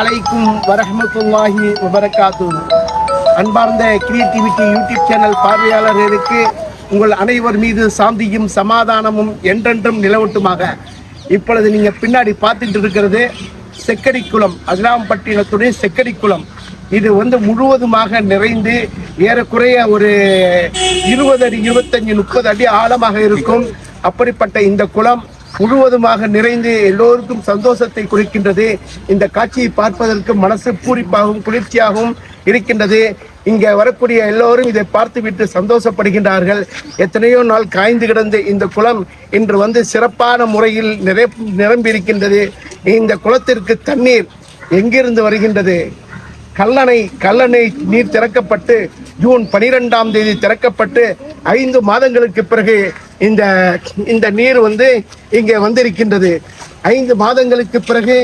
அலைக்கும் வரஹமத்துல்லாஹி வபரகாத்து அன்பார்ந்த கிரியேட்டிவிட்டி யூடியூப் சேனல் பார்வையாளர்களுக்கு உங்கள் அனைவர் மீது சாந்தியும் சமாதானமும் என்றென்றும் நிலவட்டுமாக. இப்பொழுது நீங்கள் பின்னாடி பார்த்துட்டு இருக்கிறது செக்கடிக்குளம் அகிலாம்பட்டினத்துடைய செக்கடிக்குளம் இது வந்து முழுவதுமாக நிறைந்து ஏறக்குறைய ஒரு இருபது அடி இருபத்தஞ்சு முப்பது அடி ஆழமாக இருக்கும். அப்படிப்பட்ட இந்த குளம் முழுவதுமாக நிறைந்து எல்லோருக்கும் சந்தோஷத்தை குறிக்கின்றது இந்த காட்சியை பார்ப்பதற்கு மனசு பூரிப்பாகவும் குளிர்ச்சியாகவும் இருக்கின்றது. இங்கே வரக்கூடிய எல்லோரும் இதை பார்த்துவிட்டு சந்தோஷப்படுகின்றார்கள். எத்தனையோ நாள் காய்ந்து கிடந்த இந்த குளம் இன்று வந்து சிறப்பான முறையில் நிறை நிரம்பி இருக்கின்றது இந்த குளத்திற்கு தண்ணீர் எங்கிருந்து வருகின்றது? கல்லணை கல்லணை நீர் திறக்கப்பட்டு ஜூன் பனிரெண்டாம் தேதி திறக்கப்பட்டு ஐந்து மாதங்களுக்கு பிறகு இந்த இந்த நீர் வந்து இங்கே வந்திருக்கின்றது. ஐந்து மாதங்களுக்கு பிறகு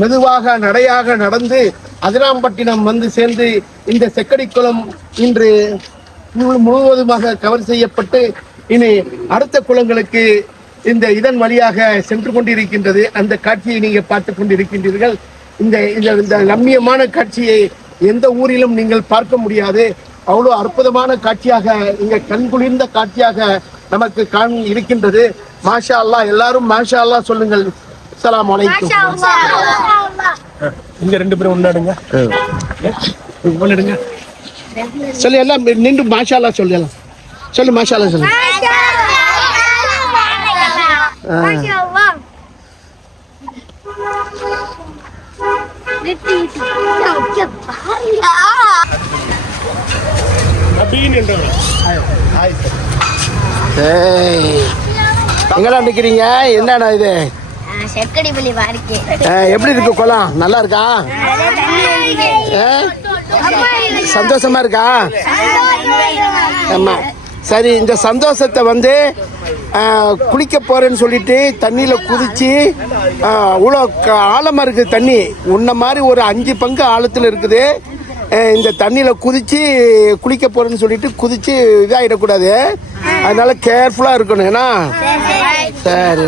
மெதுவாக நடையாக நடந்து அதிராம்பட்டினம் வந்து சேர்ந்து இந்த செக்கடிக்குளம் இன்று முழுவதுமாக கவர் செய்யப்பட்டு இனி அடுத்த குளங்களுக்கு இந்த இதன் வழியாக சென்று கொண்டிருக்கின்றது. அந்த காட்சியை நீங்கள் பார்த்து கொண்டிருக்கின்றீர்கள். இந்த இந்த இந்த ரம்மியமான காட்சியை எந்த ஊரிலும் நீங்கள் பார்க்க முடியாது. அவ்வளோ அற்புதமான காட்சியாக இங்க கண்குளிர்ந்த காட்சியாக நமக்கு காண் இருக்கின்றது. மாஷா அல்லாஹ் எல்லாரும் மாஷா அல்லாஹ் சொல்லுங்கள். அஸ்ஸலாமு அலைக்கும். இங்க ரெண்டு பேரும் ஒன்னாடுங்க ஒன்னிடுங்க சொல்லு எல்லாம் நின்று மாஷா அல்லாஹ் சொல்லலாம் சொல்லு மாஷா அல்லாஹ் சொல்லு அப்படின்னு எங்கடா நிக்கிறீங்க? என்னடா இது? எப்படி இருக்கு குளம்? நல்லா இருக்கா? ஆ? சந்தோஷமா இருக்கா? ஆமா. சரி இந்த சந்தோஷத்தை வந்து குளிக்க போறேன்னு சொல்லிட்டு தண்ணியில குதிச்சு அவ்வளோ க- ஆழமா இருக்குது தண்ணி. உன்ன மாதிரி ஒரு அஞ்சு பங்கு ஆழத்துல இருக்குது. இந்த தண்ணியில் குதித்து குளிக்க போகிறேன்னு சொல்லிட்டு குதித்து இதாகிடக்கூடாது அதனால கேர்ஃபுல்லாக இருக்கணும். ஏன்னா? சரி.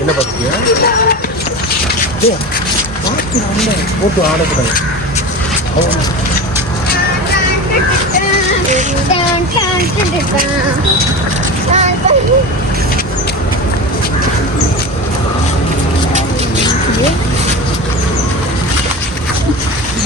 என்ன பார்த்தீங்க போட்டு ஆடக்கூடாது எது லைக் பண்ணுங்க ஷேர் பண்ணுங்க கமெண்ட் பண்ணுங்க வெரி குட் கொஞ்சம் விளையாடுங்கடா லிங்க் கிளிக் பண்ணுங்க இதான்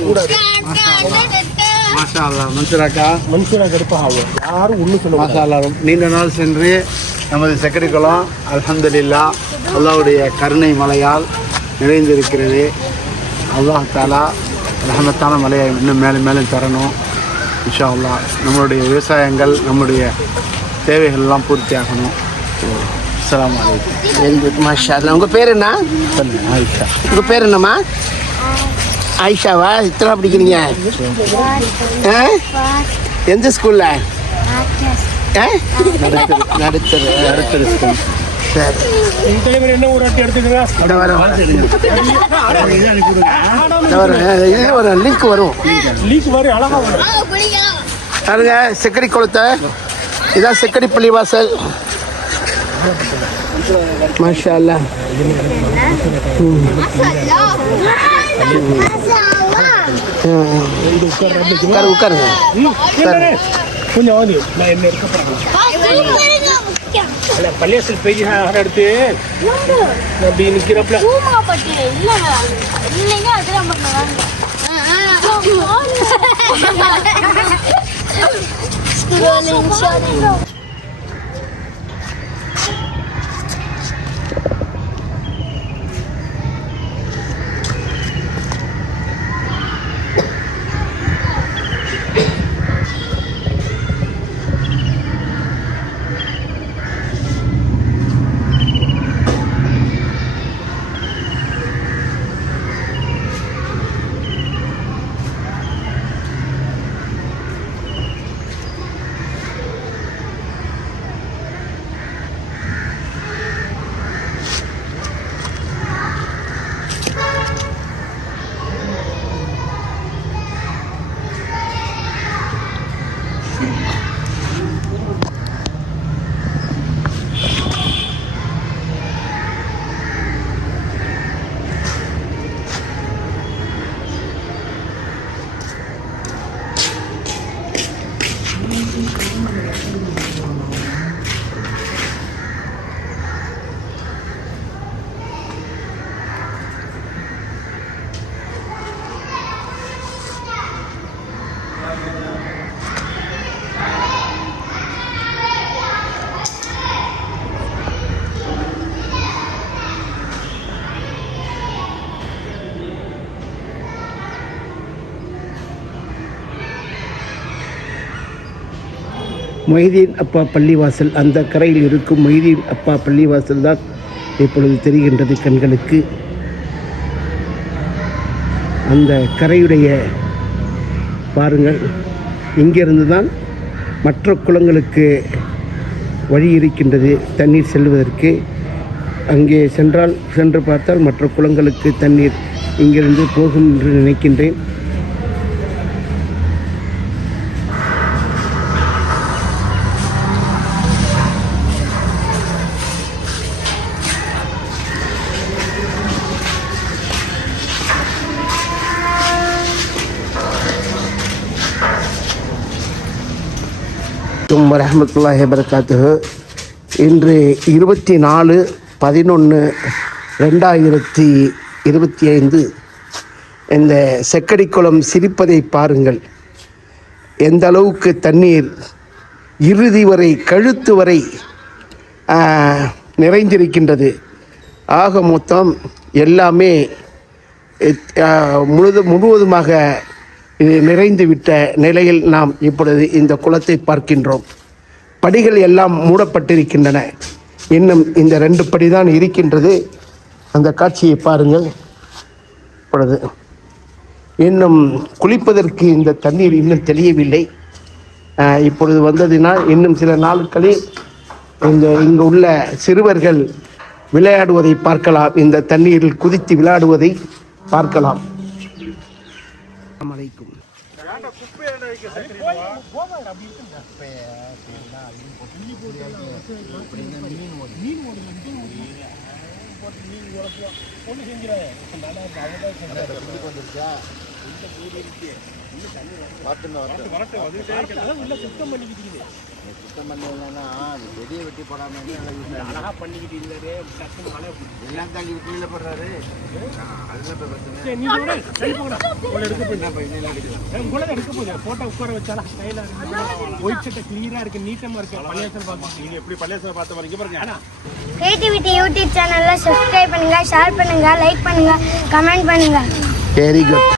கூடாது மாஷா அல்லா மன்சூராக்கா மனுஷனாக எடுப்பா ஆகும் யாரும் ஒன்றும் சொல்ல மாஷா நீண்ட நாள் சென்று நமது செக்கடிக்குளம் அல்ஹம்துலில்லா அல்லாவுடைய கருணை மலையால் நிறைந்திருக்கிறது அல்லாஹ் தாலா ரஹமத்தான மலையை இன்னும் மேலும் மேலும் தரணும். இன்ஷா அல்லாஹ் நம்மளுடைய விவசாயங்கள் நம்முடைய தேவைகள் எல்லாம் பூர்த்தி ஆகணும். வெரி குட் மாஷா உங்கள் பேர் என்ன? ஆயிஷா. உங்கள் பேர் என்னம்மா? ஆயிஷாவா? இத்தனை படிக்கிறீங்க? ஆ? எந்த ஸ்கூல்ல? ஆ? நடுத்தரு நடுத்தரு ஸ்கூல் சரி தலைவர் என்ன ஒரு அட்டை எடுத்துக்கிறா இந்த வரும் இந்த வரும் இது வரும் லீக் மாதிரி அழகா வரும் பாருங்க செக்கடி குளத்தை இதான் செக்கடி பள்ளிவாசல் மாஷா அல்லா உட்காரு உட்காருங்க. கொஞ்சம் வந்து நான் என்ன இருக்க அல்ல பள்ளியாசல் பெரிய ஆட எடுத்து. அப்படி நிற்கிறப்பல இல்ல மொய்தீன் அப்பா பள்ளிவாசல். அந்த கரையில் இருக்கும் மொய்தீன் அப்பா பள்ளிவாசல் தான் இப்பொழுது தெரிகின்றது கண்களுக்கு. அந்த கரையுடைய பாருங்கள். இங்கிருந்து தான் மற்ற குளங்களுக்கு வழி இருக்கின்றது தண்ணீர் செல்வதற்கு. அங்கே சென்றால் சென்று பார்த்தால் மற்ற குளங்களுக்கு தண்ணீர் இங்கிருந்து போகும் என்று நினைக்கின்றேன். வலைக்கம் வரமத்துல்லாஹி வரகாத்து இன்று இருபத்தி நாலு பதினொன்று ரெண்டாயிரத்தி இருபத்தி ஐந்து. இந்த செக்கடிக்குளம் சிரிப்பதை பாருங்கள். எந்த அளவுக்கு தண்ணீர் இறுதி வரை கழுத்து வரை நிறைந்திருக்கின்றது. ஆக மொத்தம் எல்லாமே முழுது முழுவதுமாக இது நிறைந்துவிட்ட நிலையில் நாம் இப்பொழுது இந்த குளத்தை பார்க்கின்றோம். படிகள் எல்லாம் மூடப்பட்டிருக்கின்றன. இன்னும் இந்த ரெண்டு படி தான் இருக்கின்றது. அந்த காட்சியை பாருங்கள். இப்பொழுது. இன்னும் குளிப்பதற்கு இந்த தண்ணீர் இன்னும் தெளியவில்லை. இப்பொழுது வந்ததினால் இன்னும் சில நாட்களில் இந்த இங்கு உள்ள சிறுவர்கள் விளையாடுவதை பார்க்கலாம். இந்த தண்ணீரில் குதித்து விளையாடுவதை பார்க்கலாம். மீன் ஓடுங்க போட்டு மீன் உடப்போம் ஒன்று செஞ்சுறேன் நல்லா அவங்க வந்துருச்சா மீன் மீன் இருக்கு. அழகா பண்ணிக்கிட்டு இருந்தாரு டக்குனு மழை எல்லாம் தள்ளி கீழே போடுறாரு சரி, நீ கூட சரி போங்கடா. உங்களை எடுக்க. ஏய், உங்களை எடுக்க உட்கார வச்சாலா? style ஆ இருக்கு. நீட்டமா இருக்கு. பள்ளியாசல். நீங்க எப்படி பள்ளியாசல் பார்த்த வரீங்க பாருங்க. ஆனா, கிரியேட்டிவிட்டி யூடியூப் சேனல்ல சப்ஸ்கிரைப் பண்ணுங்க ஷேர் பண்ணுங்க லைக் பண்ணுங்க கமெண்ட் பண்ணுங்க very good